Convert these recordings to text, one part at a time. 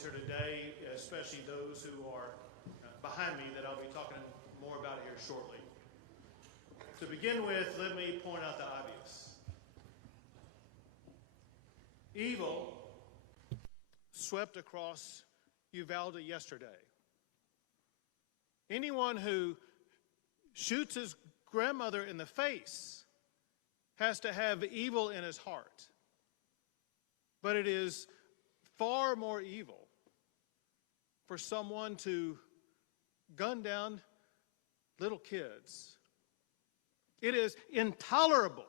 families here today, especially those who are behind me that I'll be talking more about here shortly. To begin with, let me point out the obvious. Evil swept across Uvalde yesterday. Anyone who shoots his grandmother in the face has to have evil in his heart. But it is far more evil for someone to gun down little kids. It is intolerable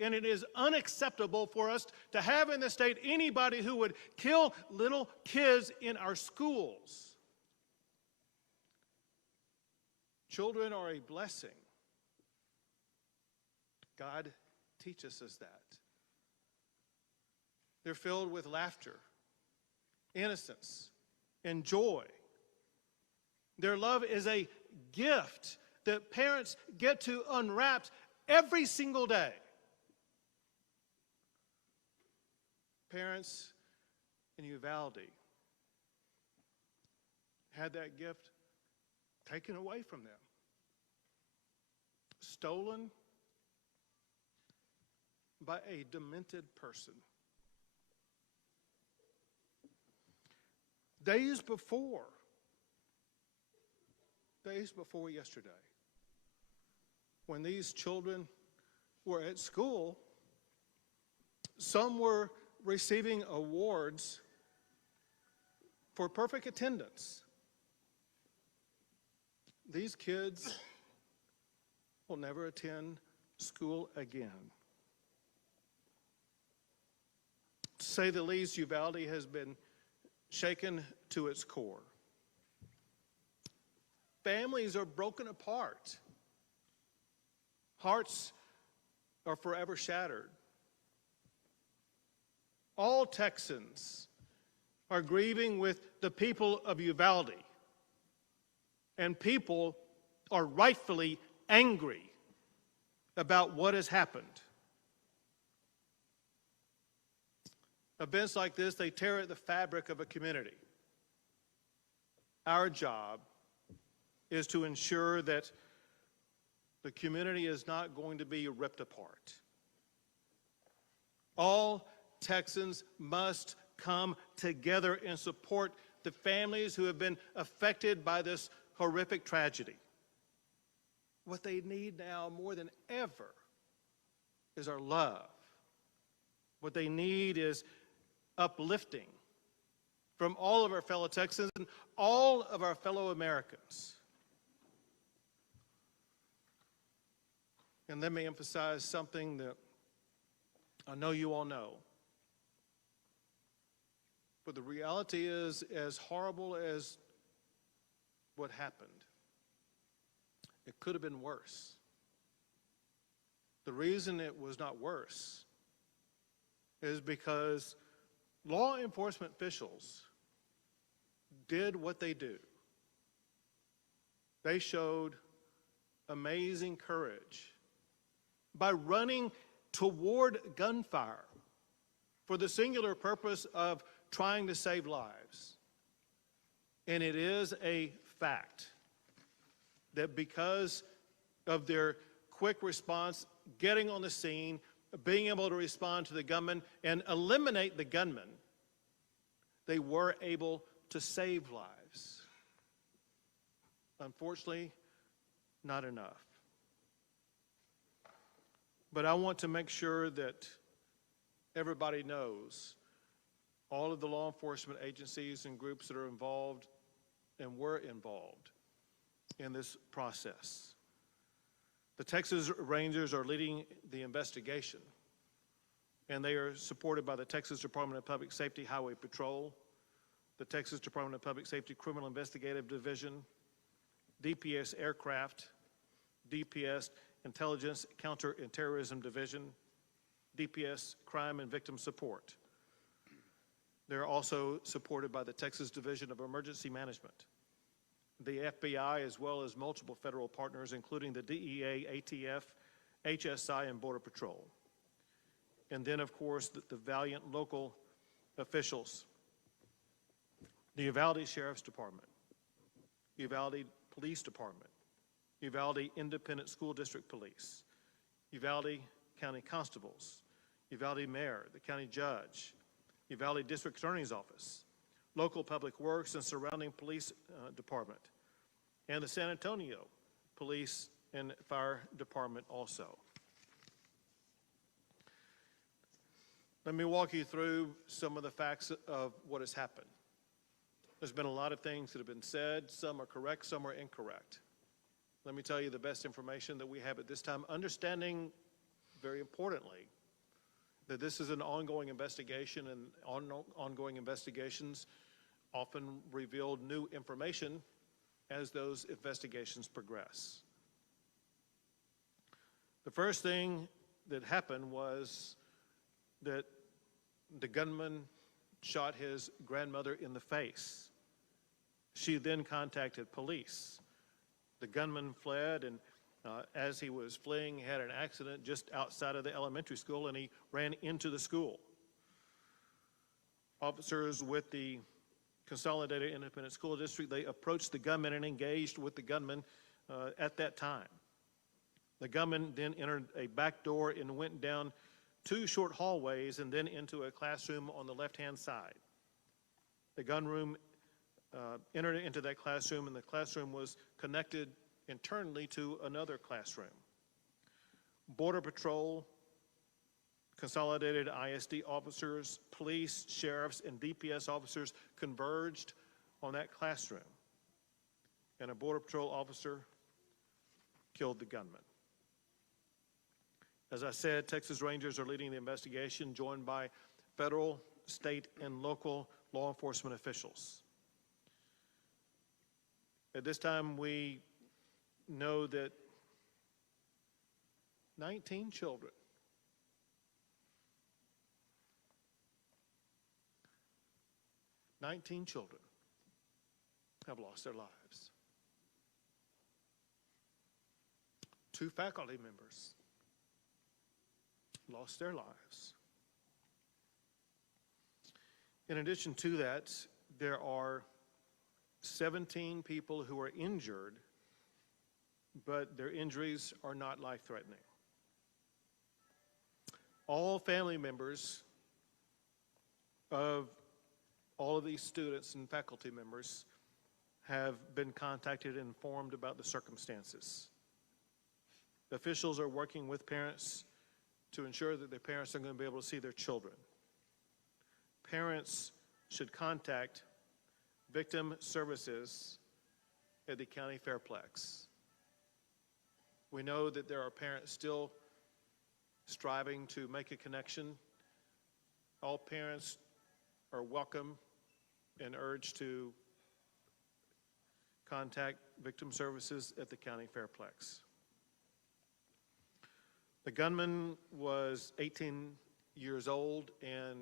and it is unacceptable for us to have in the state anybody who would kill little kids in our schools. Children are a blessing. God teaches us that. They're filled with laughter, innocence, and joy. Their love is a gift that parents get to unwrap every single day. Parents in Uvalde had that gift taken away from them, stolen by a demented person. Days before yesterday, when these children were at school, some were receiving awards for perfect attendance. These kids will never attend school again. To say the least, Uvalde has been shaken to its core. Families are broken apart. Hearts are forever shattered. All Texans are grieving with the people of Uvalde, and people are rightfully angry about what has happened. Events like this, they tear at the fabric of a community. Our job is to ensure that the community is not going to be ripped apart. All Texans must come together and support the families who have been affected by this horrific tragedy. What they need now more than ever is our love. What they need is uplifting from all of our fellow Texans and all of our fellow Americans. And let me emphasize something that I know you all know. But the reality is, as horrible as what happened, it could have been worse. The reason it was not worse is because law enforcement officials did what they do. They showed amazing courage by running toward gunfire for the singular purpose of trying to save lives. And it is a fact that because of their quick response, getting on the scene, being able to respond to the gunman and eliminate the gunman, they were able to save lives. Unfortunately, not enough. But I want to make sure that everybody knows, all of the law enforcement agencies and groups that are involved and were involved in this process. The Texas Rangers are leading the investigation, and they are supported by the Texas Department of Public Safety Highway Patrol, the Texas Department of Public Safety Criminal Investigative Division, DPS Aircraft, DPS Intelligence Counter and Terrorism Division, DPS Crime and Victim Support. They're also supported by the Texas Division of Emergency Management, the FBI, as well as multiple federal partners, including the DEA, ATF, HSI, and Border Patrol. And then, of course, the valiant local officials. the Uvalde Sheriff's Department, Uvalde Police Department, Uvalde Independent School District Police, Uvalde County Constables, Uvalde Mayor, the County Judge, Uvalde District Attorney's Office, local public works and surrounding police department, and the San Antonio Police and Fire Department also. Let me walk you through some of the facts of what has happened. There's been a lot of things that have been said. Some are correct, some are incorrect. Let me tell you the best information that we have at this time, understanding, very importantly, that this is an ongoing investigation, and ongoing investigations often reveal new information as those investigations progress. The first thing that happened was that the gunman shot his grandmother in the face. She then contacted police. The gunman fled, and as he was fleeing, he had an accident just outside of the elementary school, and he ran into the school. Officers with the Consolidated Independent School District, they approached the gunman and engaged with the gunman at that time. The gunman then entered a back door and went down 2 short hallways and then into a classroom on the left-hand side. The gunman entered into that classroom, and the classroom was connected internally to another classroom. Border Patrol, Consolidated ISD officers, police, sheriffs, and DPS officers converged on that classroom, and a Border Patrol officer killed the gunman. As I said, Texas Rangers are leading the investigation, joined by federal, state, and local law enforcement officials. At this time, we know that 19 children have lost their lives. 2 faculty members lost their lives. In addition to that, there are 17 people who are injured, but their injuries are not life-threatening. All family members of all of these students and faculty members have been contacted and informed about the circumstances. Officials are working with parents to ensure that their parents are going to be able to see their children. Parents should contact victim services at the county fairplex. We know that there are parents still striving to make a connection. All parents are welcome and urged to contact victim services at the county fairplex. The gunman was 18 years old and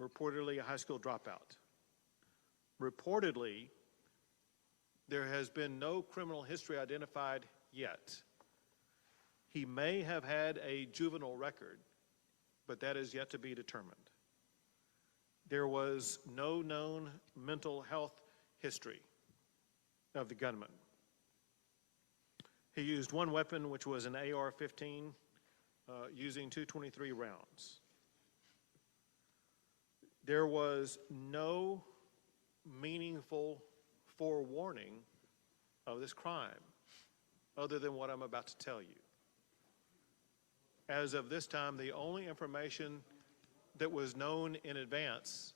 reportedly a high school dropout. Reportedly, there has been no criminal history identified yet. He may have had a juvenile record, but that is yet to be determined. There was no known mental health history of the gunman. He used one weapon, which was an AR-15, using 223 rounds. There was no meaningful forewarning of this crime other than what I'm about to tell you. As of this time, the only information that was known in advance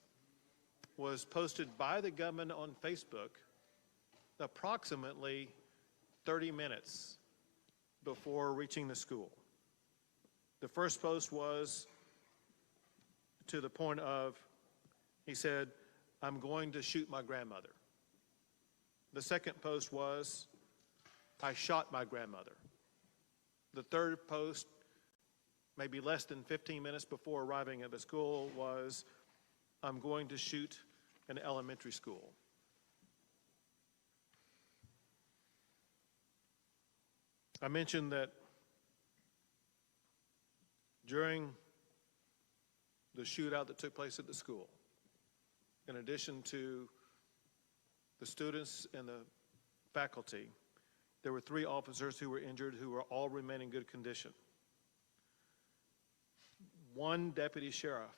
was posted by the gunman on Facebook approximately 30 minutes before reaching the school. The first post was to the point of, he said, "I'm going to shoot my grandmother." The second post was, "I shot my grandmother." The third post, maybe less than 15 minutes before arriving at the school, was, "I'm going to shoot an elementary school." I mentioned that during the shootout that took place at the school, in addition to the students and the faculty. There were 3 officers who were injured who were all remain in good condition. 1 deputy sheriff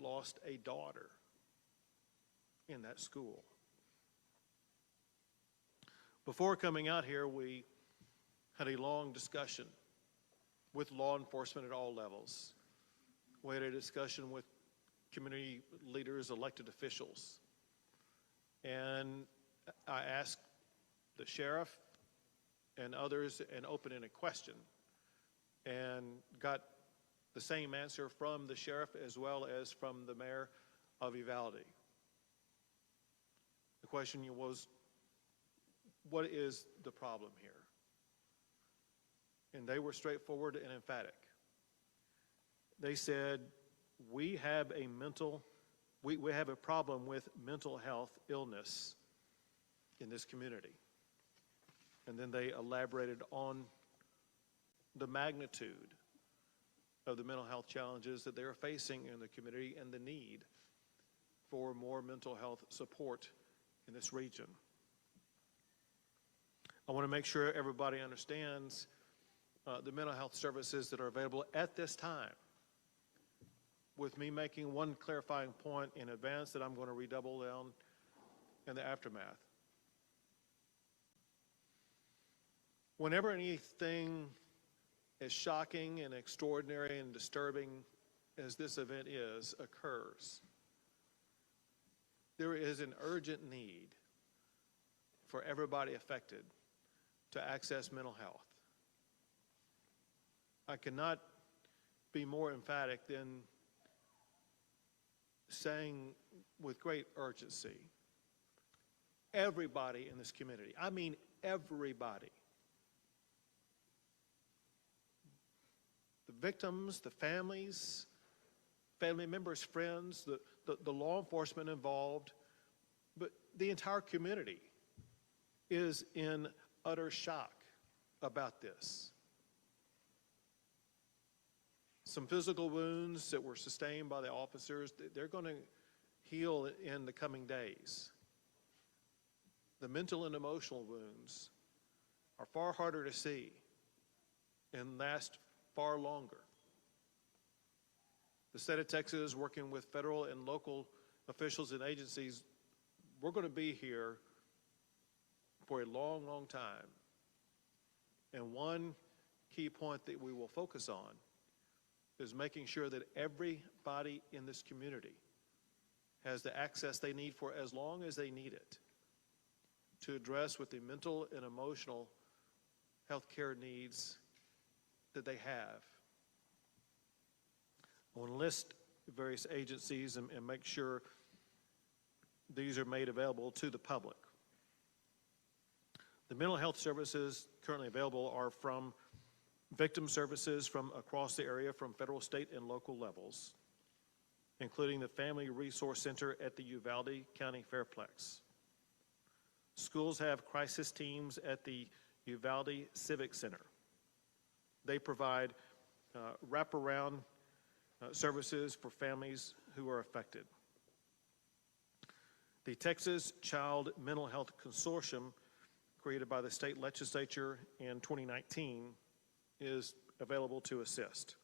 lost a daughter in that school. Before coming out here, we had a long discussion with law enforcement at all levels. We had a discussion with community leaders, elected officials. And I asked the sheriff and others an open-ended question and got the same answer from the sheriff as well as from the mayor of Uvalde. The question was, what is the problem here? And they were straightforward and emphatic. They said, we have a problem with mental health illness in this community. And then they elaborated on the magnitude of the mental health challenges that they are facing in the community and the need for more mental health support in this region. I want to make sure everybody understands the mental health services that are available at this time, with me making one clarifying point in advance that I'm going to redouble down in the aftermath. Whenever anything as shocking and extraordinary and disturbing as this event occurs, there is an urgent need for everybody affected to access mental health. I cannot be more emphatic than saying with great urgency, everybody in this community, I mean everybody, the victims, the families, family members, friends, the law enforcement involved, but the entire community is in utter shock about this. Some physical wounds that were sustained by the officers, they're going to heal in the coming days. The mental and emotional wounds are far harder to see and last far longer. The state of Texas, working with federal and local officials and agencies, we're going to be here for a long, long time. And one key point that we will focus on is making sure that everybody in this community has the access they need for as long as they need it to address with the mental and emotional health care needs that they have. I want to list various agencies and make sure these are made available to the public. The mental health services currently available are from victim services from across the area from federal, state, and local levels, including the Family Resource Center at the Uvalde County Fairplex. Schools have crisis teams at the Uvalde Civic Center. They provide wraparound services for families who are affected. The Texas Child Mental Health Consortium, created by the state legislature in 2019, is available to assist.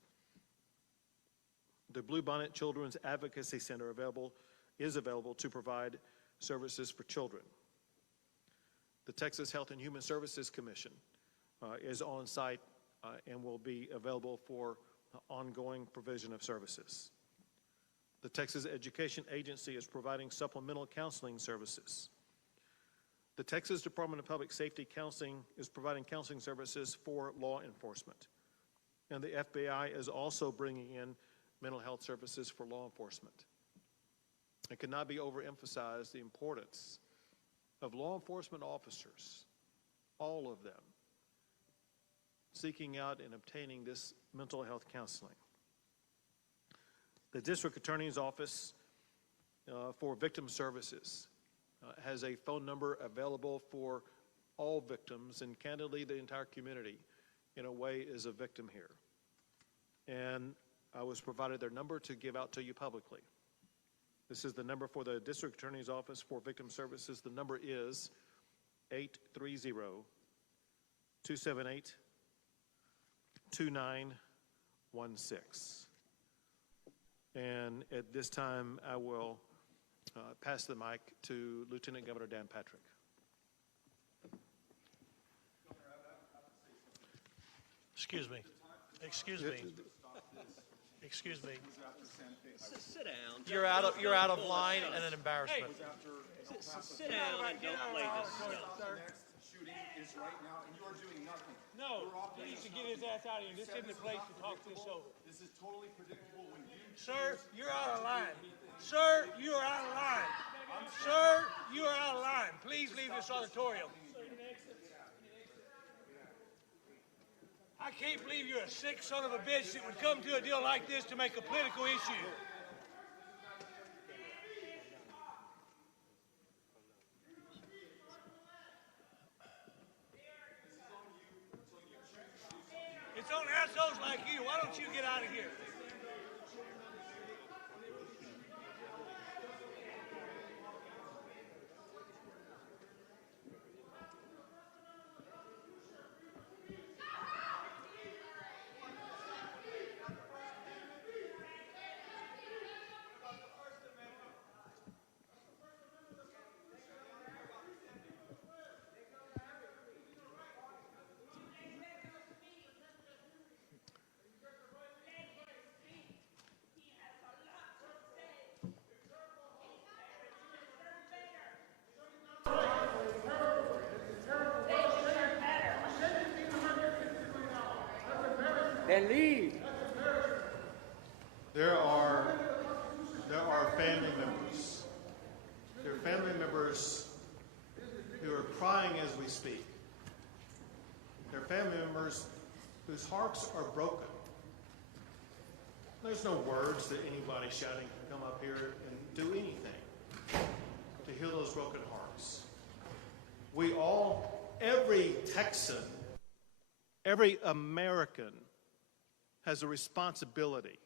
The Bluebonnet Children's Advocacy Center is available to provide services for children. The Texas Health and Human Services Commission is on site and will be available for ongoing provision of services. The Texas Education Agency is providing supplemental counseling services. The Texas Department of Public Safety Counseling is providing counseling services for law enforcement. And the FBI is also bringing in mental health services for law enforcement. It cannot be overemphasized the importance of law enforcement officers, all of them, seeking out and obtaining this mental health counseling. The District Attorney's Office for Victim Services has a phone number available for all victims, and candidly, the entire community, in a way, is a victim here. And I was provided their number to give out to you publicly. This is the number for the District Attorney's Office for Victim Services. The number is 830-278-2916. And at this time, I will pass the mic to Lieutenant Governor Dan Patrick. Excuse me. Excuse me. Excuse me. Sit down. You're out of line and an embarrassment. Sit down and don't play this stuff. Next shooting is right now, and you are doing nothing. No, he needs to get his ass out of here. This isn't the place to talk this over. This is totally predictable when you Sir, you're out of line. Sir, you are out of line. Sir, you are out of line. Please leave this auditorium. I can't believe you're a sick son of a bitch that would come to a deal like this to make a political issue. It's on assholes like you. Why don't you get out of here? Then leave. There are family members. There are family members who are crying as we speak. There are family members whose hearts are broken. There's no words that anybody shouting can come up here and do anything to heal those broken hearts. We all, every Texan, every American has a responsibility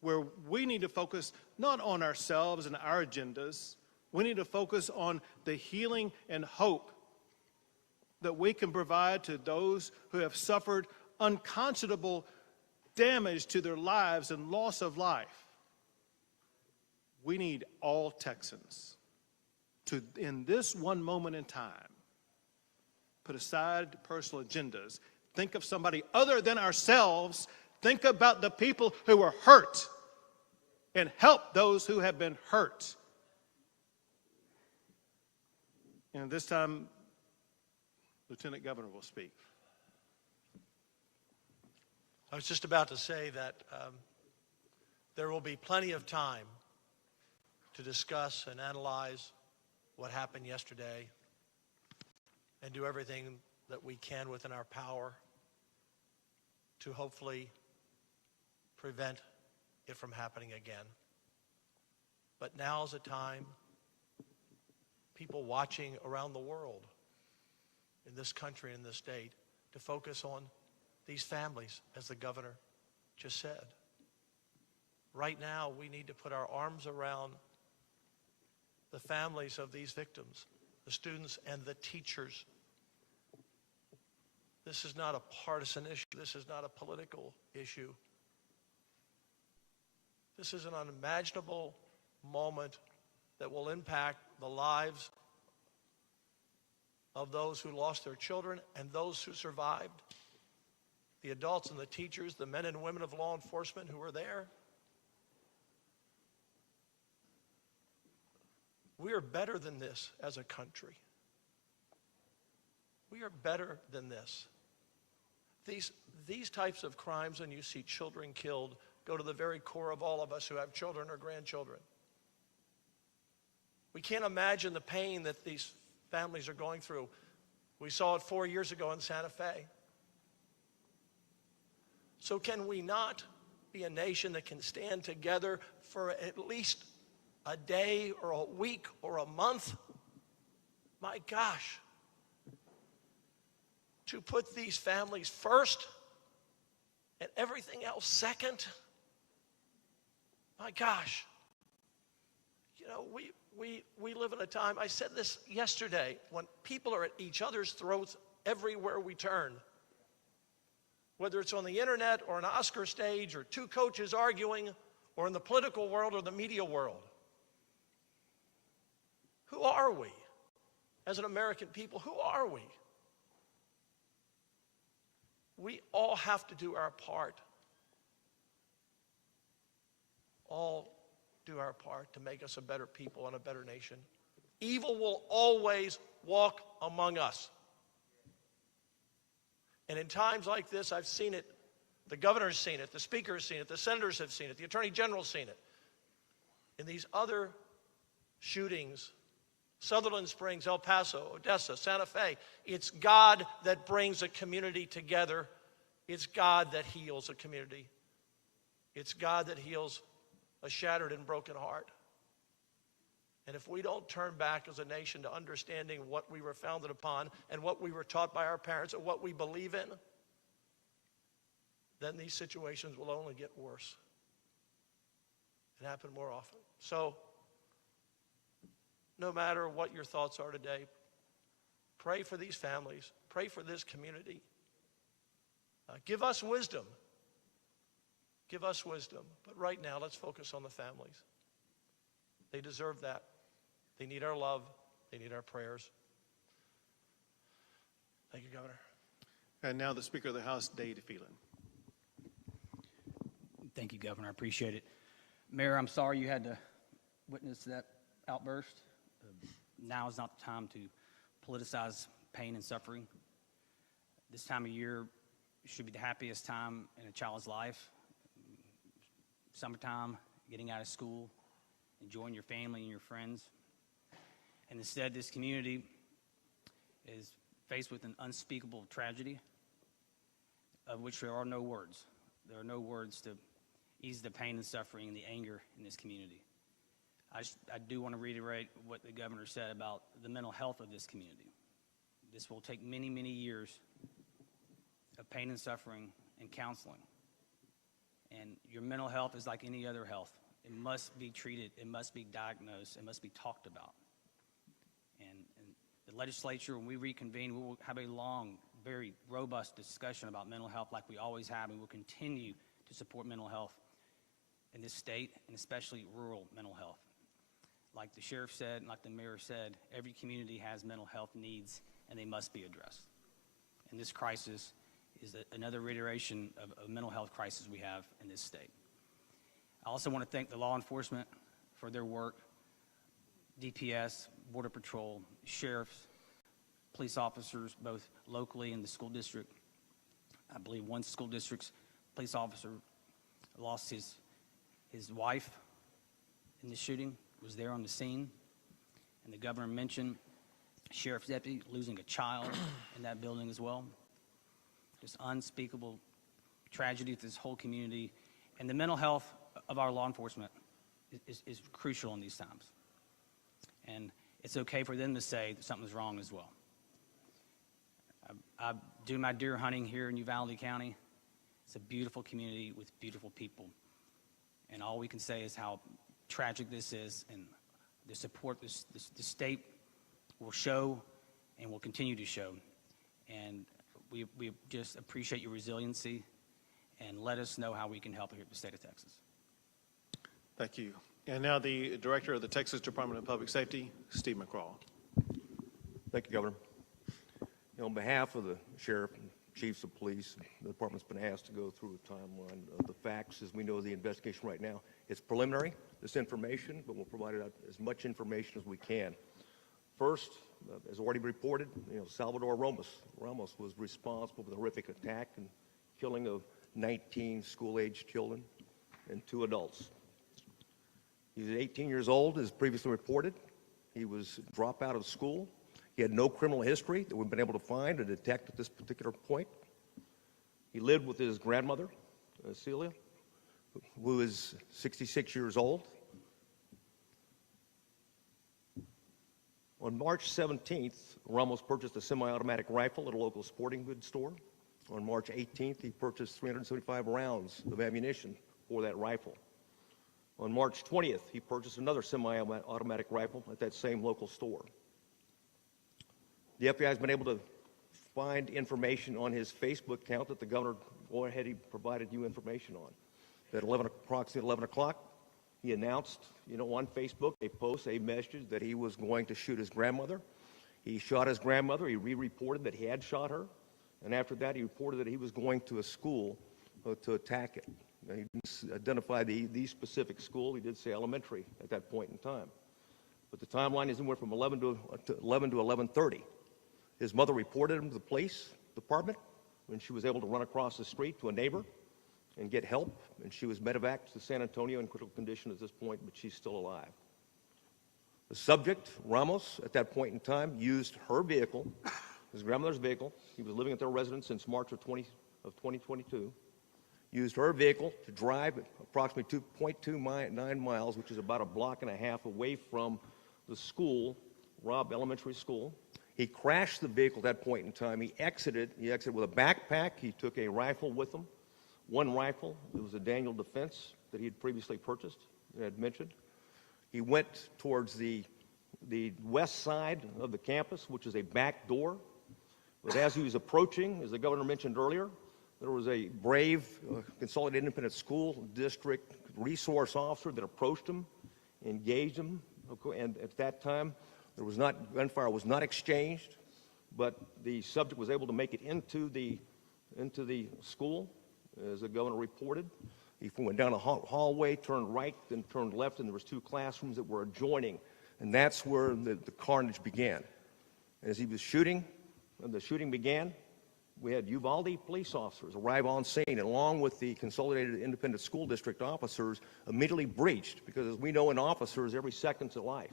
where we need to focus not on ourselves and our agendas. We need to focus on the healing and hope that we can provide to those who have suffered unconscionable damage to their lives and loss of life. We need all Texans to, in this one moment in time, put aside personal agendas, think of somebody other than ourselves, think about the people who are hurt, and help those who have been hurt. And this time, Lieutenant Governor will speak. I was just about to say that there will be plenty of time to discuss and analyze what happened yesterday and do everything that we can within our power to hopefully prevent it from happening again. But now's a time, people watching around the world, in this country, in this state, to focus on these families, as the governor just said. Right now, we need to put our arms around the families of these victims, the students and the teachers. This is not a partisan issue. This is not a political issue. This is an unimaginable moment that will impact the lives of those who lost their children and those who survived, the adults and the teachers, the men and women of law enforcement who were there. We are better than this as a country. We are better than this. These types of crimes, when you see children killed, go to the very core of all of us who have children or grandchildren. We can't imagine the pain that these families are going through. We saw it 4 years ago in Santa Fe. So can we not be a nation that can stand together for at least a day or a week or a month? My gosh. To put these families first and everything else second? My gosh. You know, we live in a time, I said this yesterday, when people are at each other's throats everywhere we turn. Whether it's on the internet or an Oscar stage or two coaches arguing or in the political world or the media world. Who are we as an American people? Who are we? We all have to do our part. All do our part to make us a better people and a better nation. Evil will always walk among us. And in times like this, I've seen it. The governor's seen it. The speaker's seen it. The senators have seen it. The attorney general's seen it. In these other shootings, Sutherland Springs, El Paso, Odessa, Santa Fe, it's God that brings a community together. It's God that heals a community. It's God that heals a shattered and broken heart. And if we don't turn back as a nation to understanding what we were founded upon and what we were taught by our parents and what we believe in, then these situations will only get worse and happen more often. So, no matter what your thoughts are today, pray for these families. Pray for this community. Give us wisdom. Give us wisdom. But right now, let's focus on the families. They deserve that. They need our love. They need our prayers. Thank you, Governor. And now the Speaker of the House, Dade Phelan. Thank you, Governor. I appreciate it. Mayor, I'm sorry you had to witness that outburst. Now is not the time to politicize pain and suffering. This time of year should be the happiest time in a child's life. Summertime, getting out of school, enjoying your family and your friends. And instead, this community is faced with an unspeakable tragedy of which there are no words. There are no words to ease the pain and suffering and the anger in this community. I do want to reiterate what the governor said about the mental health of this community. This will take many, many years of pain and suffering and counseling. And your mental health is like any other health. It must be treated, it must be diagnosed, it must be talked about. And the legislature, when we reconvene, we will have a long, very robust discussion about mental health like we always have, and we'll continue to support mental health in this state, and especially rural mental health. Like the sheriff said, and like the mayor said, every community has mental health needs, and they must be addressed. And this crisis is another reiteration of a mental health crisis we have in this state. I also want to thank the law enforcement for their work, DPS, Border Patrol, sheriffs, police officers, both locally and the school district. I believe one school district's police officer lost his wife in the shooting, was there on the scene. And the governor mentioned sheriff's deputy losing a child in that building as well. Just unspeakable tragedy to this whole community. And the mental health of our law enforcement is crucial in these times. And it's okay for them to say that something's wrong as well. I do my deer hunting here in Uvalde County. It's a beautiful community with beautiful people. And all we can say is how tragic this is, and the support the state will show and will continue to show. And we just appreciate your resiliency, and let us know how we can help here at the state of Texas. Thank you. And now the Director of the Texas Department of Public Safety, Steve McCraw. Thank you, Governor. On behalf of the sheriff and chiefs of police, the department's been asked to go through a timeline of the facts. As we know, the investigation right now, it's preliminary, this information, but we'll provide out as much information as we can. First, as already reported, Salvador Ramos was responsible for the horrific attack and killing of 19 school-aged children and 2 adults. He's 18 years old, as previously reported. He was dropped out of school. He had no criminal history that we've been able to find or detect at this particular point. He lived with his grandmother, Celia, who is 66 years old. On March 17th, Ramos purchased a semi-automatic rifle at a local sporting goods store. On March 18th, he purchased 375 rounds of ammunition for that rifle. On March 20th, he purchased another semi-automatic rifle at that same local store. The FBI has been able to find information on his Facebook account that the governor he provided you information on. At approximately 11 o'clock, he announced, on Facebook, a message that he was going to shoot his grandmother. He shot his grandmother. He re-reported that he had shot her. And after that, he reported that he was going to a school to attack it. Now, he didn't identify the specific school. He did say elementary at that point in time. But the timeline is anywhere from 11 to 11:30. His mother reported him to the police department when she was able to run across the street to a neighbor and get help. And she was medevaced to San Antonio in critical condition at this point, but she's still alive. The subject, Ramos, at that point in time, used her vehicle, his grandmother's vehicle. He was living at their residence since March of 2022. Used her vehicle to drive approximately 2.29 miles, which is about a block and a half away from the school, Robb Elementary School. He crashed the vehicle at that point in time. He exited with a backpack. He took a rifle with him, one rifle. It was a Daniel Defense that he had previously purchased, that I had mentioned. He went towards the west side of the campus, which is a back door. But as he was approaching, as the governor mentioned earlier, there was a brave Consolidated Independent School District resource officer that approached him, engaged him, and at that time, gunfire was not exchanged, but the subject was able to make it into the school, as the governor reported. He went down a hallway, turned right, then turned left, and there was two classrooms that were adjoining, and that's where the carnage began. As he was shooting, when the shooting began, we had Uvalde police officers arrive on scene, and along with the Consolidated Independent School District officers, immediately breached, because as we know in officers, every second's a life.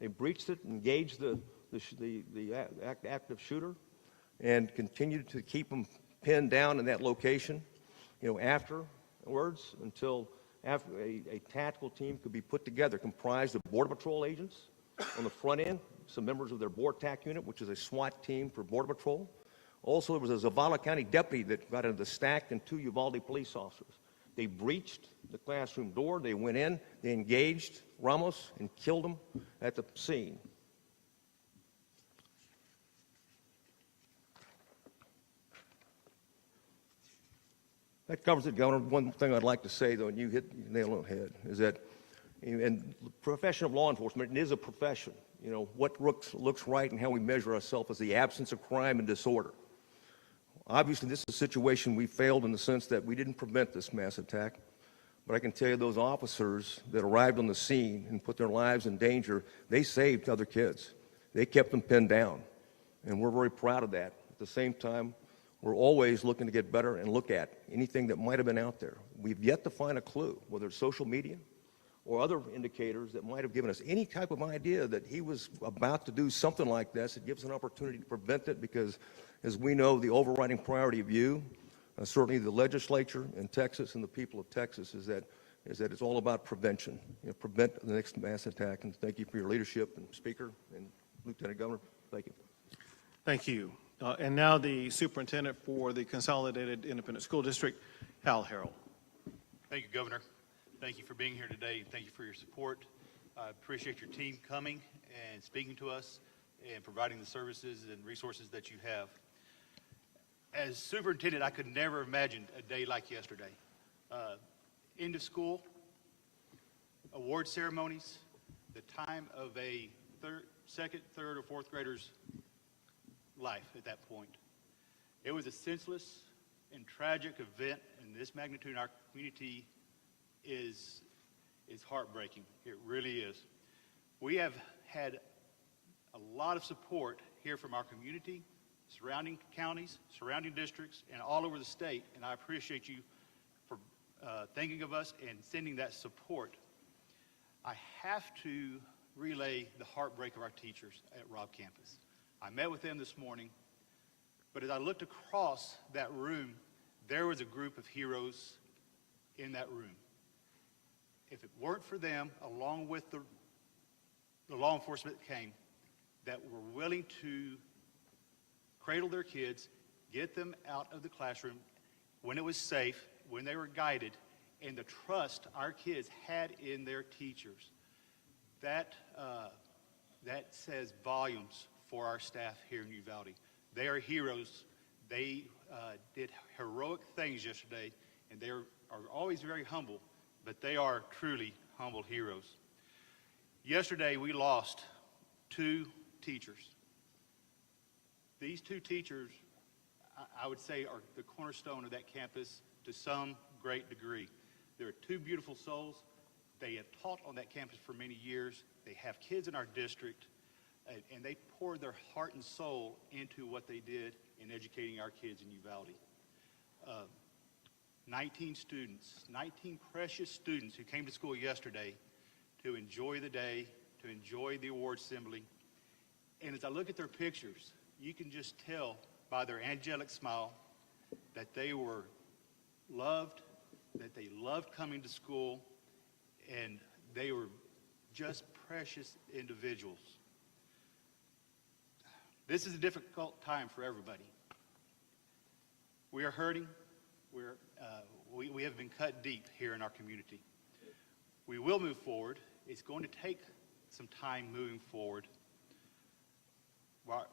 They breached it, engaged the active shooter, and continued to keep him pinned down in that location, afterwards, until after a tactical team could be put together, comprised of Border Patrol agents on the front end, some members of their BORTAC unit, which is a SWAT team for Border Patrol. Also, there was a Zavala County deputy that got into the stack, and two Uvalde police officers. They breached the classroom door. They went in. They engaged Ramos and killed him at the scene. That covers it, Governor. One thing I'd like to say, though, and you hit the nail on the head, is that in the profession of law enforcement, it is a profession. What looks right and how we measure ourselves is the absence of crime and disorder. Obviously, this is a situation we failed in the sense that we didn't prevent this mass attack. But I can tell you those officers that arrived on the scene and put their lives in danger, they saved other kids. They kept them pinned down. And we're very proud of that. At the same time, we're always looking to get better and look at anything that might have been out there. We've yet to find a clue, whether it's social media or other indicators that might have given us any type of idea that he was about to do something like this. It gives us an opportunity to prevent it because, as we know, the overriding priority of you, certainly the legislature in Texas and the people of Texas, is that it's all about prevention. Prevent the next mass attack. And thank you for your leadership, and Speaker and Lieutenant Governor. Thank you. Thank you. And now the superintendent for the Consolidated Independent School District, Hal Harrell. Thank you, Governor. Thank you for being here today. Thank you for your support. I appreciate your team coming and speaking to us and providing the services and resources that you have. As superintendent, I could never imagine a day like yesterday. End of school, award ceremonies, the time of a second, third, or fourth grader's life at that point. It was a senseless and tragic event, and this magnitude in our community is heartbreaking. It really is. We have had a lot of support here from our community, surrounding counties, surrounding districts, and all over the state, and I appreciate you for thinking of us and sending that support. I have to relay the heartbreak of our teachers at Robb campus. I met with them this morning, but as I looked across that room, there was a group of heroes in that room. If it weren't for them, along with the law enforcement that came, that were willing to cradle their kids, get them out of the classroom when it was safe, when they were guided, and the trust our kids had in their teachers. That says volumes for our staff here in Uvalde. They are heroes. They did heroic things yesterday, and they are always very humble, but they are truly humble heroes. Yesterday, we lost 2 teachers. These 2 teachers, I would say, are the cornerstone of that campus to some great degree. They're 2 beautiful souls. They have taught on that campus for many years. They have kids in our district, and they poured their heart and soul into what they did in educating our kids in Uvalde. 19 students, 19 precious students who came to school yesterday to enjoy the day, to enjoy the award assembly. And as I look at their pictures, you can just tell by their angelic smile that they were loved, that they loved coming to school, and they were just precious individuals. This is a difficult time for everybody. We are hurting. We have been cut deep here in our community. We will move forward. It's going to take some time moving forward. While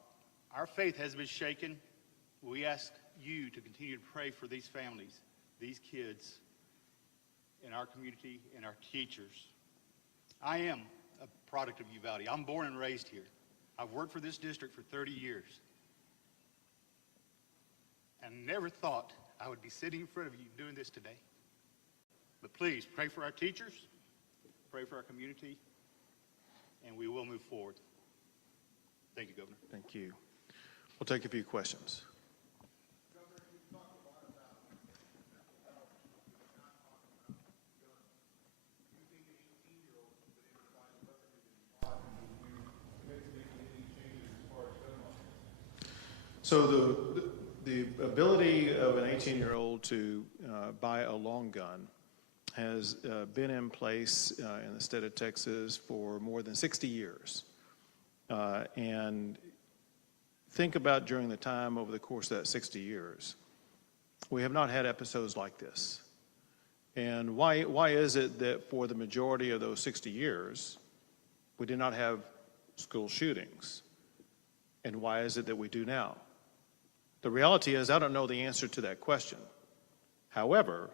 our faith has been shaken, we ask you to continue to pray for these families, these kids in our community, and our teachers. I am a product of Uvalde. I'm born and raised here. I've worked for this district for 30 years. And never thought I would be sitting in front of you doing this today. But please, pray for our teachers, pray for our community, and we will move forward. Thank you, Governor. Thank you. We'll take a few questions. So the ability of an 18-year-old to buy a long gun has been in place in the state of Texas for more than 60 years. And think about during the time over the course of that 60 years, we have not had episodes like this. And why is it that for the majority of those 60 years, we did not have school shootings? And why is it that we do now? The reality is I don't know the answer to that question. However,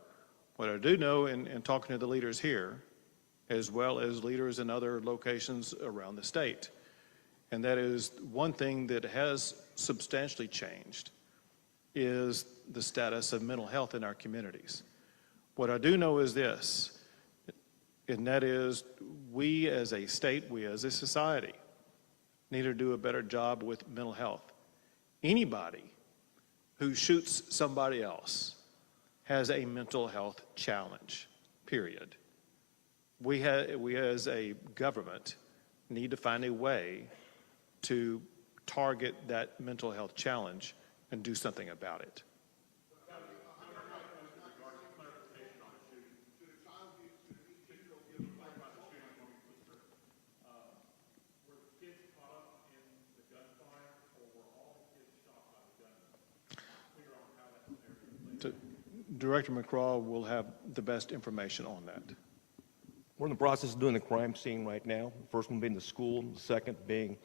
what I do know in talking to the leaders here, as well as leaders in other locations around the state, and that is one thing that has substantially changed, is the status of mental health in our communities. What I do know is this, and that is we as a state, we as a society, need to do a better job with mental health. Anybody who shoots somebody else has a mental health challenge, period. We as a government need to find a way to target that mental health challenge and do something about it. Director McCraw will have the best information on that. We're in the process of doing the crime scene right now. The first one being the school, the second being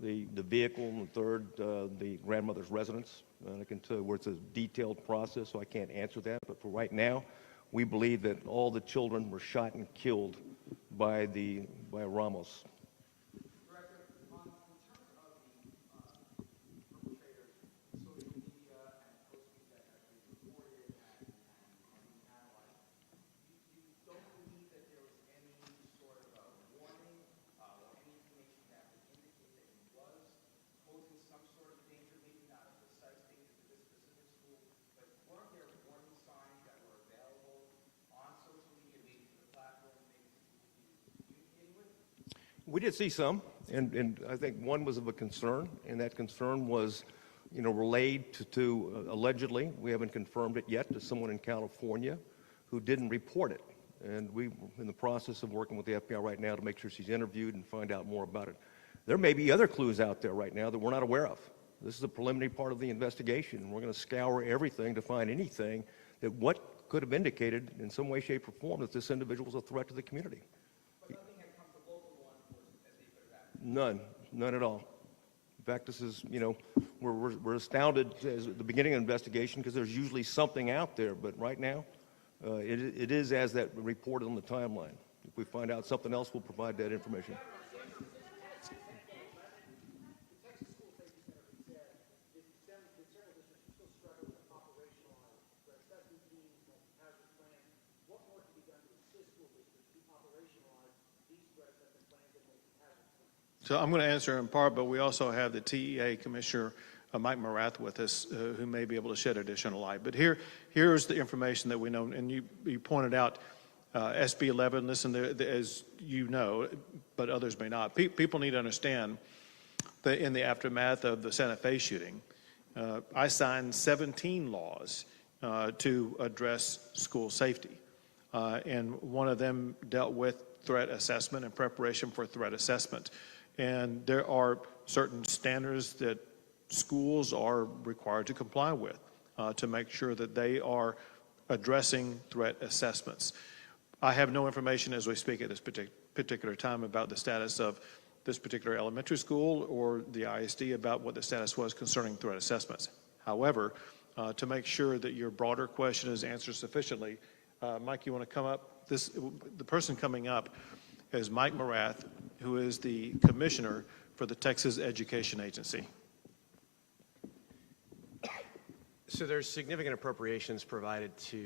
the vehicle, and the third, the grandmother's residence. I can tell you where it's a detailed process, so I can't answer that. But for right now, we believe that all the children were shot and killed by Ramos. We did see some, and I think one was of a concern, and that concern was, relayed to allegedly, we haven't confirmed it yet, to someone in California who didn't report it. And we're in the process of working with the FBI right now to make sure she's interviewed and find out more about it. There may be other clues out there right now that we're not aware of. This is a preliminary part of the investigation. We're going to scour everything to find anything that what could have indicated in some way, shape, or form that this individual was a threat to the community. But nothing had come to local law enforcement as they could have happened. None at all. In fact, this is, you know, we're astounded at the beginning of the investigation because there's usually something out there, but right now, it is as that reported on the timeline. If we find out something else, we'll provide that information. So I'm going to answer in part, but we also have the TEA Commissioner, Mike Morath, with us, who may be able to shed additional light. But here's the information that we know, and you pointed out SB 11. Listen, as you know, but others may not. People need to understand that in the aftermath of the Santa Fe shooting, I signed 17 laws to address school safety, and one of them dealt with threat assessment and preparation for threat assessment. And there are certain standards that schools are required to comply with to make sure that they are addressing threat assessments. I have no information as we speak at this particular time about the status of this particular elementary school or the ISD about what the status was concerning threat assessments. However, to make sure that your broader question is answered sufficiently, Mike, you want to come up? The person coming up is Mike Morath, who is the commissioner for the Texas Education Agency. So there's significant appropriations provided to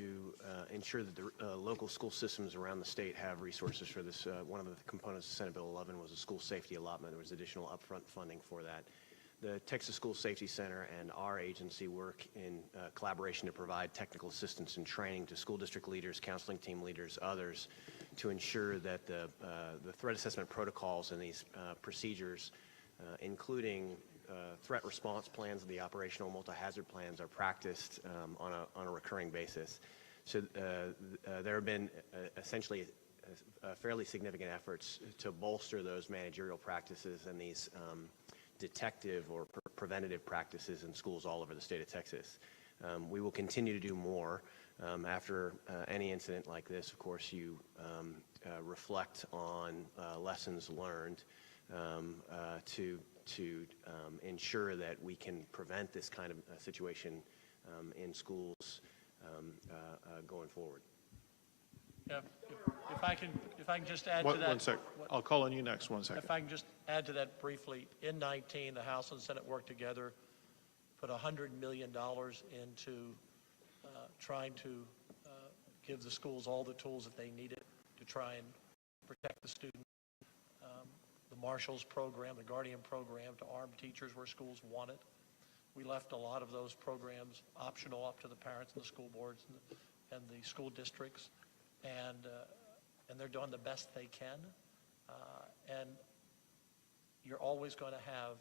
ensure that the local school systems around the state have resources for this. One of the components of Senate Bill 11 was a school safety allotment. There was additional upfront funding for that. The Texas School Safety Center and our agency work in collaboration to provide technical assistance and training to school district leaders, counseling team leaders, others, to ensure that the threat assessment protocols and these procedures, including threat response plans and the operational multi-hazard plans, are practiced on a recurring basis. So there have been essentially fairly significant efforts to bolster those managerial practices and these detective or preventative practices in schools all over the state of Texas. We will continue to do more. After any incident like this, of course, you reflect on lessons learned to ensure that we can prevent this kind of situation in schools going forward. Yeah, if I can just add to that. One sec. I'll call on you next. 1 second. If I can just add to that briefly, in 19, the House and Senate worked together, put $100 million into trying to give the schools all the tools that they needed to try and protect the student. The Marshals program, the Guardian program to arm teachers where schools want it. We left a lot of those programs optional up to the parents and the school boards and the school districts. And they're doing the best they can. And you're always going to have,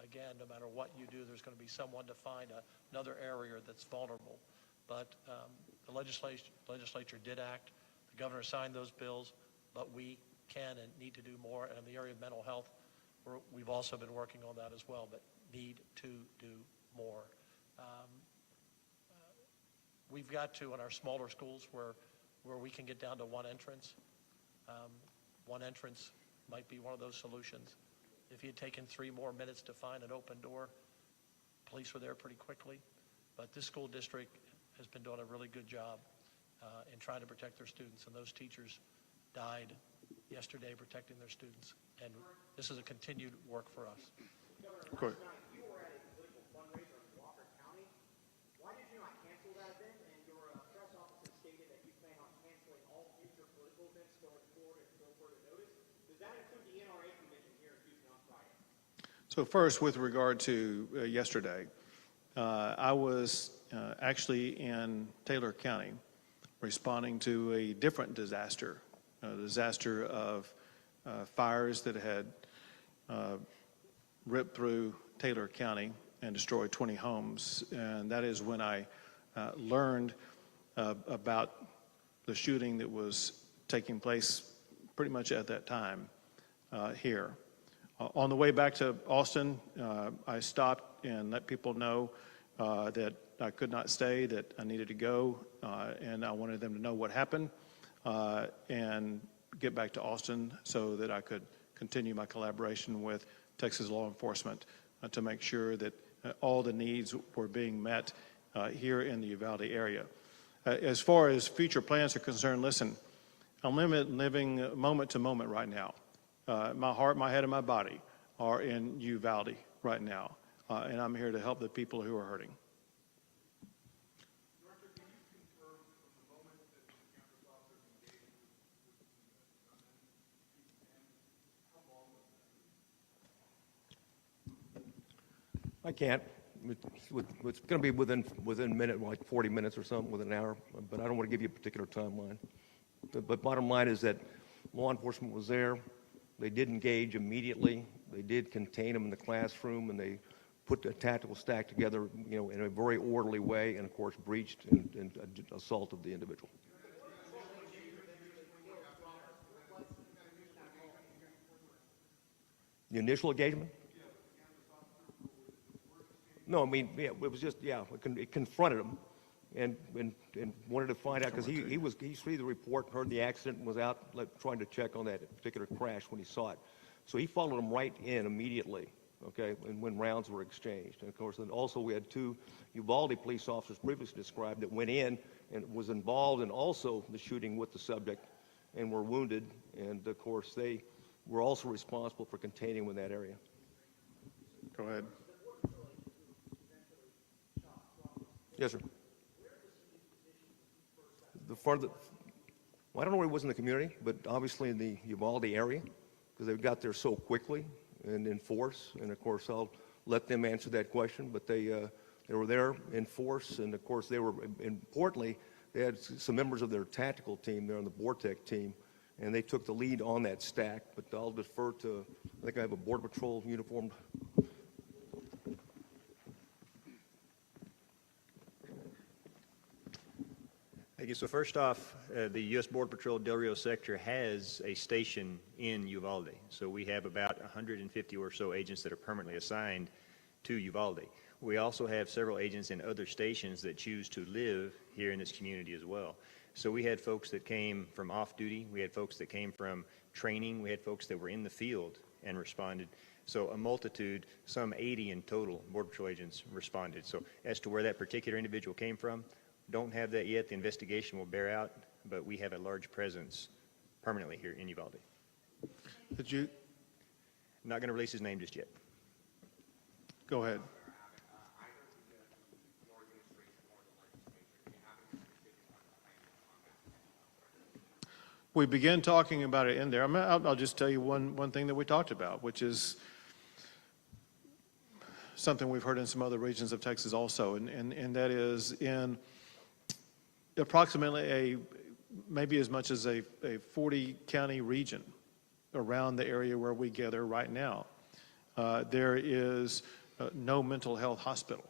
again, no matter what you do, there's going to be someone to find another area that's vulnerable. But the legislature did act. The governor signed those bills, but we can and need to do more. And in the area of mental health, we've also been working on that as well, but need to do more. We've got to, in our smaller schools where we can get down to one entrance. One entrance might be one of those solutions. If you had taken 3 more minutes to find an open door, police were there pretty quickly. But this school district has been doing a really good job in trying to protect their students. And those teachers died yesterday protecting their students. And this is a continued work for us. Of course. You were at a political fundraiser in Walker County. Why did you not cancel that event? And your press office has stated that you plan on canceling all future political events going forward until further notice. Does that include the NRA convention here in Houston on Friday? So first, with regard to yesterday, I was actually in Taylor County responding to a different disaster, a disaster of fires that had ripped through Taylor County and destroyed 20 homes. And that is when I learned about the shooting that was taking place pretty much at that time here. On the way back to Austin, I stopped and let people know that I could not stay, that I needed to go, and I wanted them to know what happened and get back to Austin so that I could continue my collaboration with Texas law enforcement to make sure that all the needs were being met here in the Uvalde area. As far as future plans are concerned, listen, I'm living moment to moment right now. My heart, my head, and my body are in Uvalde right now, and I'm here to help the people who are hurting. I can't. It's going to be within a minute, like 40 minutes or something, within an hour, but I don't want to give you a particular timeline. But bottom line is that law enforcement was there. They did engage immediately. They did contain them in the classroom, and they put a tactical stack together, in a very orderly way, and of course breached and assaulted the individual. The initial engagement? No, I mean, yeah, it was just, it confronted him and wanted to find out, because he read the report, heard the accident, and was out trying to check on that particular crash when he saw it. So he followed him right in immediately, okay, and when rounds were exchanged. And of course, then also we had 2 Uvalde police officers previously described that went in and was involved in also the shooting with the subject and were wounded. And of course, they were also responsible for containing him in that area. Go ahead. Yes, sir. Well, I don't know where he was in the community, but obviously in the Uvalde area, because they got there so quickly and in force. And of course, I'll let them answer that question. But they were there in force, and of course, they were importantly, they had some members of their tactical team there on the Vortec team, and they took the lead on that stack. But I'll defer to, I think I have a Border Patrol uniformed. Thank you. So first off, the U.S. Border Patrol Del Rio sector has a station in Uvalde. So we have about 150 or so agents that are permanently assigned to Uvalde. We also have several agents in other stations that choose to live here in this community as well. So we had folks that came from off-duty. We had folks that came from training. We had folks that were in the field and responded. So a multitude, some 80 in total, Border Patrol agents responded. So as to where that particular individual came from, don't have that yet. The investigation will bear out, but we have a large presence permanently here in Uvalde. Did you? I'm not going to release his name just yet. Go ahead. We began talking about it in there. I'll just tell you one thing that we talked about, which is something we've heard in some other regions of Texas also, and that is in approximately maybe as much as a 40-county region around the area where we gather right now, there is no mental health hospital,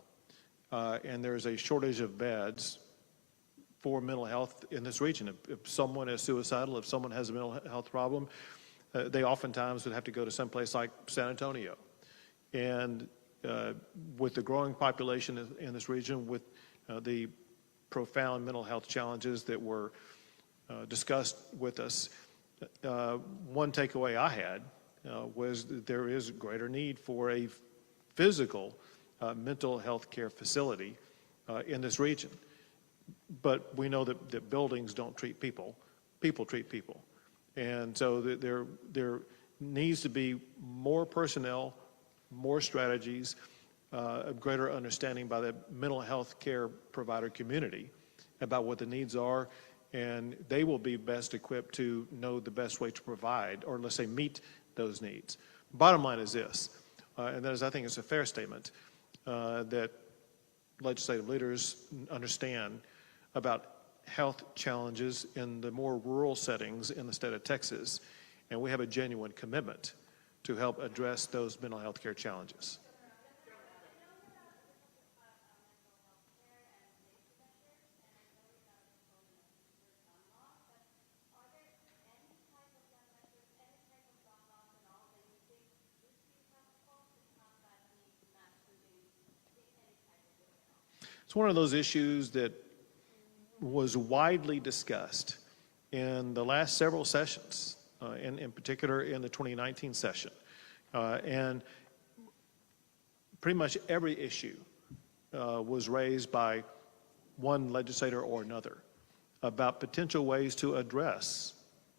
and there's a shortage of beds for mental health in this region. If someone is suicidal, if someone has a mental health problem, they oftentimes would have to go to someplace like San Antonio. And with the growing population in this region, with the profound mental health challenges that were discussed with us, one takeaway I had was that there is greater need for a physical mental health care facility in this region. But we know that buildings don't treat people, people treat people. And so there needs to be more personnel, more strategies, a greater understanding by the mental health care provider community about what the needs are, and they will be best equipped to know the best way to provide, or let's say meet those needs. Bottom line is this, and that is, I think it's a fair statement, that legislative leaders understand about health challenges in the more rural settings in the state of Texas, and we have a genuine commitment to help address those mental health care challenges. one of those issues that was widely discussed in the last several sessions, in particular in the 2019 session. And pretty much every issue was raised by one legislator or another about potential ways to address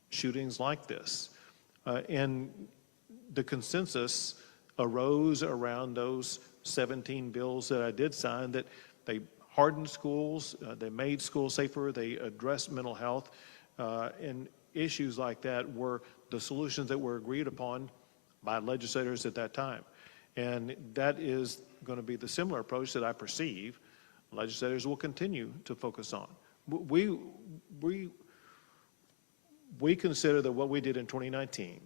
shootings like this. And the consensus arose around those 17 bills that I did sign, that they hardened schools, they made schools safer, they addressed mental health, and issues like that were the solutions that were agreed upon by legislators at that time. And that is going to be the similar approach that I perceive legislators will continue to focus on. We consider that what we did in 2019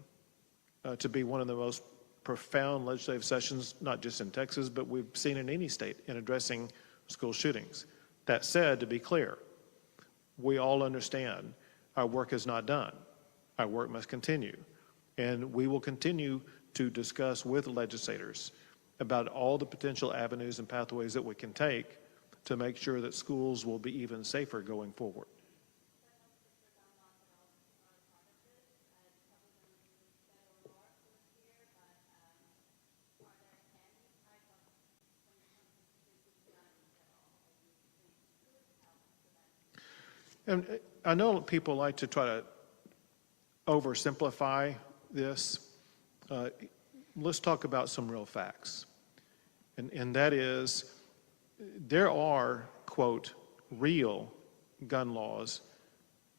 to be one of the most profound legislative sessions, not just in Texas, but we've seen in any state in addressing school shootings. That said, to be clear, we all understand our work is not done. Our work must continue. And we will continue to discuss with legislators about all the potential avenues and pathways that we can take to make sure that schools will be even safer going forward. And I know people like to try to oversimplify this. Let's talk about some real facts. And that is, there are, quote, real gun laws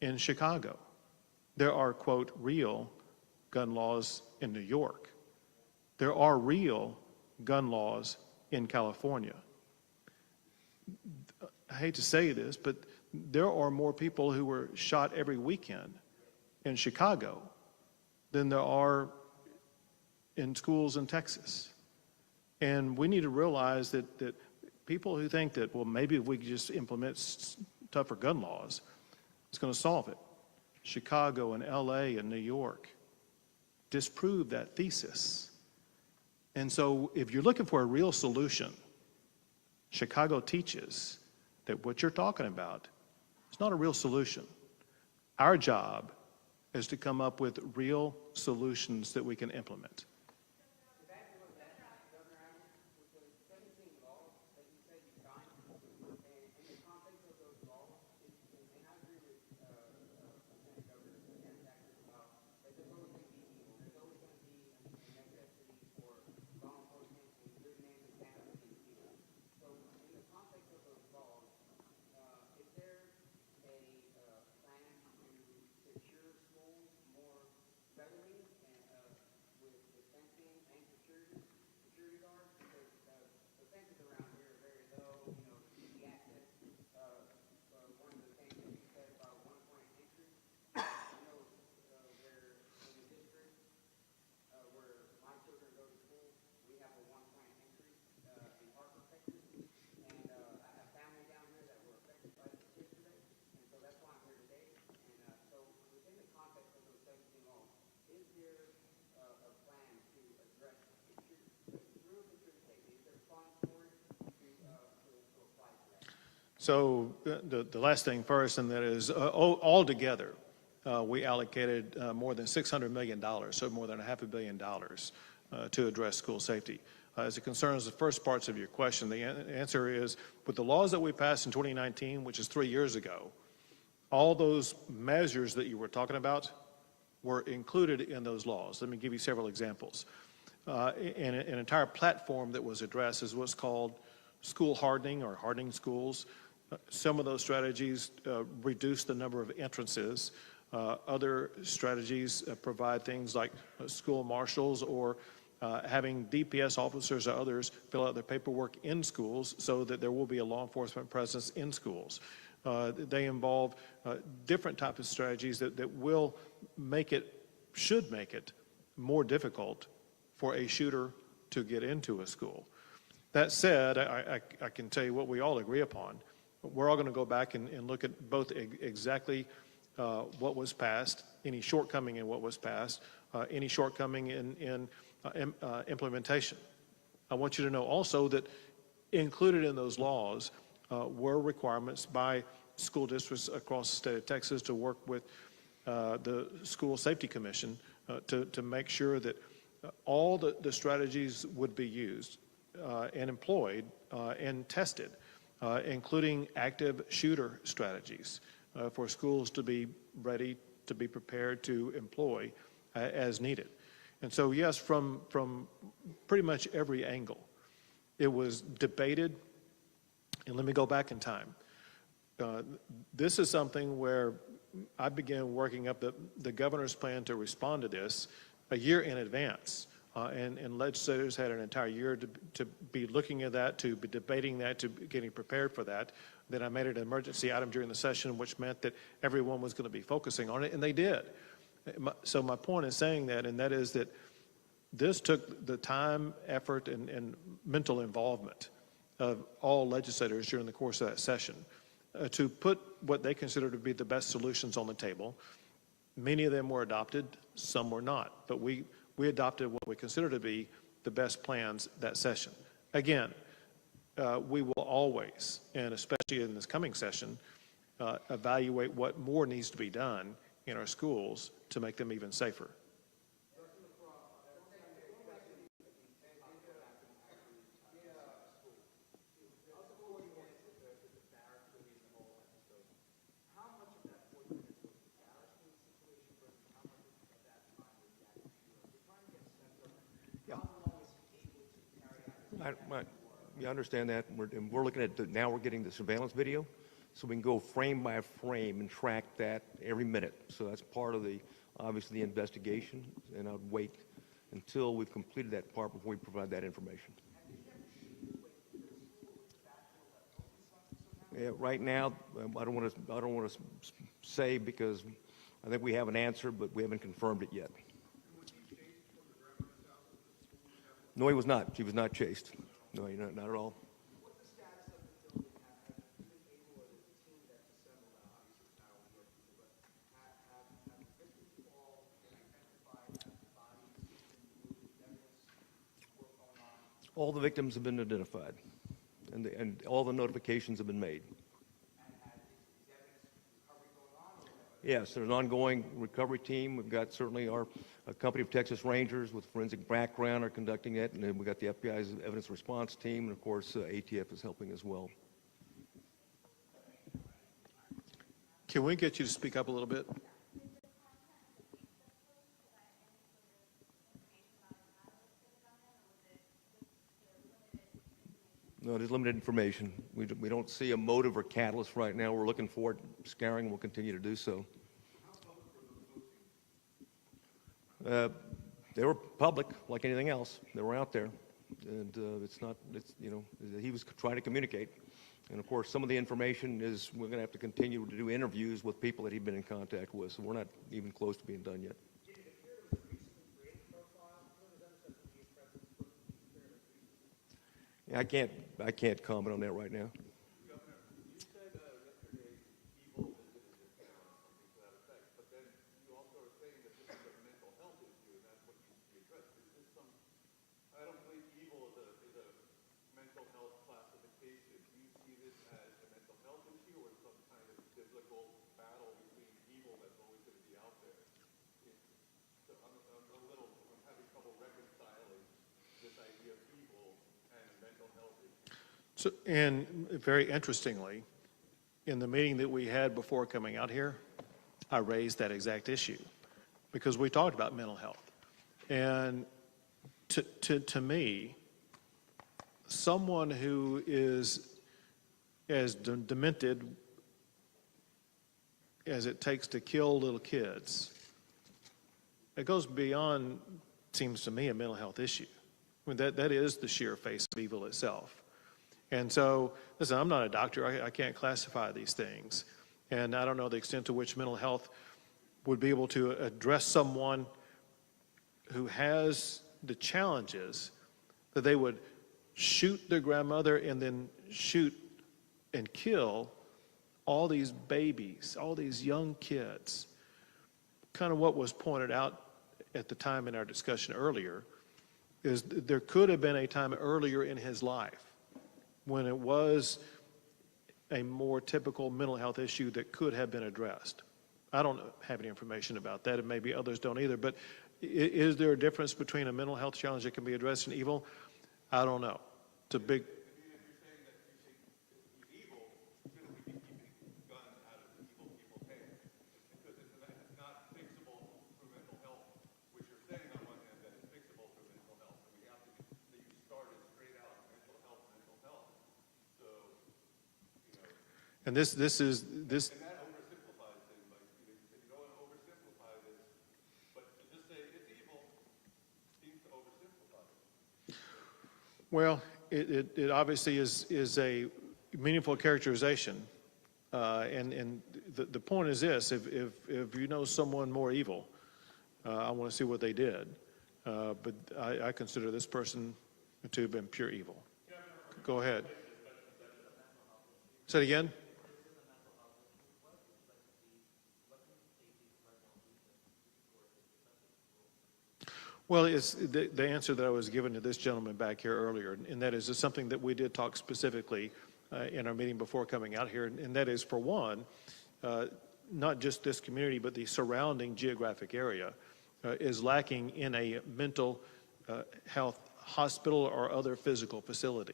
in Chicago. There are, quote, real gun laws in New York. There are real gun laws in California. I hate to say this, but there are more people who were shot every weekend in Chicago than there are in schools in Texas. And we need to realize that people who think that, well, maybe if we could just implement tougher gun laws, it's going to solve it. Chicago and LA and New York disprove that thesis. And so if you're looking for a real solution, Chicago teaches that what you're talking about is not a real solution. Our job is to come up with real solutions that we can implement. So the last thing first, and that is altogether, we allocated more than $600 million, so more than $500 million to address school safety. As it concerns the first parts of your question, the answer is, with the laws that we passed in 2019, which is 3 years ago, all those measures that you were talking about were included in those laws. Let me give you several examples. An entire platform that was addressed is what's called school hardening or hardening schools. Some of those strategies reduce the number of entrances. Other strategies provide things like school marshals or having DPS officers or others fill out their paperwork in schools so that there will be a law enforcement presence in schools. They involve different types of strategies that will should make it more difficult for a shooter to get into a school. That said, I can tell you what we all agree upon. We're all going to go back and look at both exactly what was passed, any shortcoming in what was passed, any shortcoming in implementation. I want you to know also that included in those laws were requirements by school districts across the state of Texas to work with the School Safety Commission to make sure that all the strategies would be used and employed and tested, including active shooter strategies for schools to be ready, to be prepared to employ as needed. And so, yes, from pretty much every angle, it was debated. And let me go back in time. This is something where I began working up the governor's plan to respond to this a year in advance. And legislators had an entire year to be looking at that, to be debating that, to be getting prepared for that. Then I made it an emergency item during the session, which meant that everyone was going to be focusing on it, and they did. So my point in saying that, and that is that this took the time, effort, and mental involvement of all legislators during the course of that session to put what they consider to be the best solutions on the table. Many of them were adopted, some were not, but we adopted what we consider to be the best plans that session. Again, we will always, and especially in this coming session, evaluate what more needs to be done in our schools to make them even safer. I understand that. We're looking at now we're getting the surveillance video, so we can go frame by frame and track that every minute. So that's part of obviously the investigation, and I'd wait until we've completed that part before we provide that information. Yeah, right now, I don't want to say because I think we have an answer, but we haven't confirmed it yet. No, he was not. He was not chased. No, not at all. What's the status of the building? Have you been able, or the team that's assembled now, obviously it's not only your people, but have victims all been identified, have bodies been moved, evidence, work going on? All the victims have been identified, and all the notifications have been made. And is evidence recovery going on? Yes, there's an ongoing recovery team. We've got certainly a company of Texas Rangers with forensic background are conducting it, and then we've got the FBI's evidence response team, and of course ATF is helping as well. Can we get you to speak up a little bit? No, there's limited information. We don't see a motive or catalyst right now. We're looking for it, scaring, and we'll continue to do so. They were public, like anything else. They were out there, and he was trying to communicate. And of course, some of the information is we're going to have to continue to do interviews with people that he'd been in contact with. So we're not even close to being done yet. Yeah, I can't comment on that right now. So, and very interestingly, in the meeting that we had before coming out here, I raised that exact issue because we talked about mental health. And to me, someone who is as demented as it takes to kill little kids, it goes beyond, seems to me, a mental health issue. I mean, that is the sheer face of evil itself. And so, listen, I'm not a doctor. I can't classify these things. And I don't know the extent to which mental health would be able to address someone who has the challenges that they would shoot their grandmother and then shoot and kill all these babies, all these young kids. Kind of what was pointed out at the time in our discussion earlier is there could have been a time earlier in his life when it was a more typical mental health issue that could have been addressed. I don't have any information about that, and maybe others don't either, but is there a difference between a mental health challenge that can be addressed and evil? I don't know. It's a big... And this. And that oversimplifies things. Like, you don't want to oversimplify this, but to just say it's evil seems to oversimplify it. Well, it obviously is a meaningful characterization, and the point is this: if you know someone more evil, I want to see what they did, but I consider this person to have been pure evil. Go ahead. Say it again. Well, it's the answer that I was given to this gentleman back here earlier, and that is something that we did talk specifically in our meeting before coming out here, and that is, for one, not just this community, but the surrounding geographic area is lacking in a mental health hospital or other physical facility.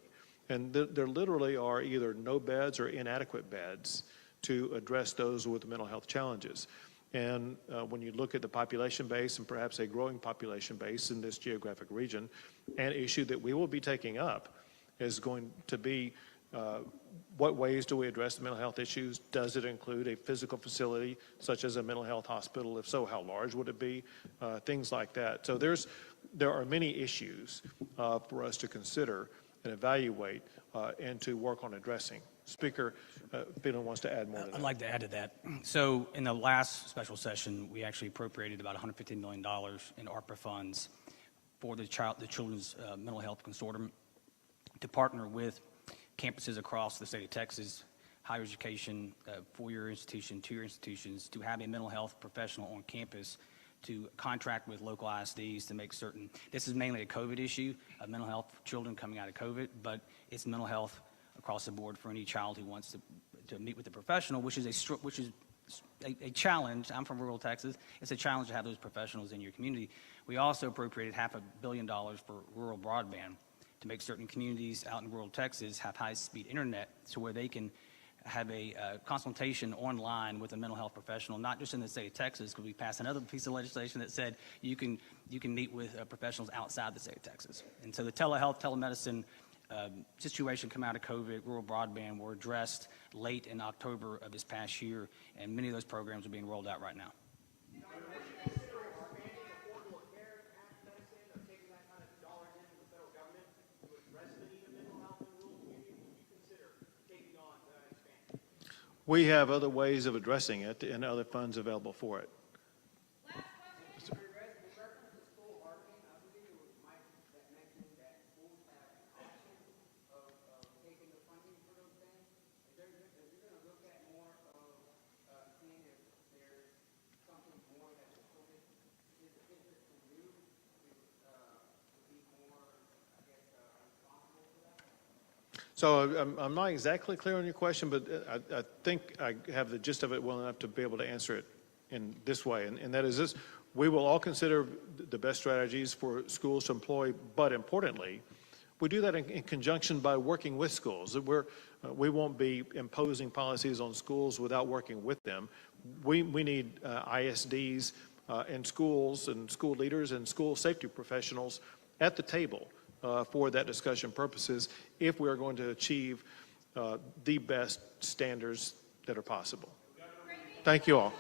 And there literally are either no beds or inadequate beds to address those with mental health challenges. And when you look at the population base and perhaps a growing population base in this geographic region, an issue that we will be taking up is going to be what ways do we address the mental health issues? Does it include a physical facility such as a mental health hospital? If so, how large would it be? Things like that. So there are many issues for us to consider and evaluate and to work on addressing. Speaker Phelan wants to add more to that. I'd like to add to that. So in the last special session, we actually appropriated about $150 million in ARPA funds for the Children's Mental Health Consortium to partner with campuses across the state of Texas, higher education, four-year institution, two-year institutions, to have a mental health professional on campus to contract with local ISDs to make certain. This is mainly a COVID issue, of mental health for children coming out of COVID, but it's mental health across the board for any child who wants to meet with a professional, which is a challenge. I'm from rural Texas. It's a challenge to have those professionals in your community. We also appropriated $500 million for rural broadband to make certain communities out in rural Texas have high-speed internet to where they can have a consultation online with a mental health professional, not just in the state of Texas, because we passed another piece of legislation that said you can meet with professionals outside the state of Texas. And so the telehealth, telemedicine situation come out of COVID, rural broadband were addressed late in October of this past year, and many of those programs are being rolled out right now. We have other ways of addressing it and other funds available for it. So I'm not exactly clear on your question, but I think I have the gist of it well enough to be able to answer it in this way, and that is this: we will all consider the best strategies for schools to employ, but importantly, we do that in conjunction by working with schools. We won't be imposing policies on schools without working with them. We need ISDs and schools and school leaders and school safety professionals at the table for that discussion purposes if we are going to achieve the best standards that are possible. Thank you all.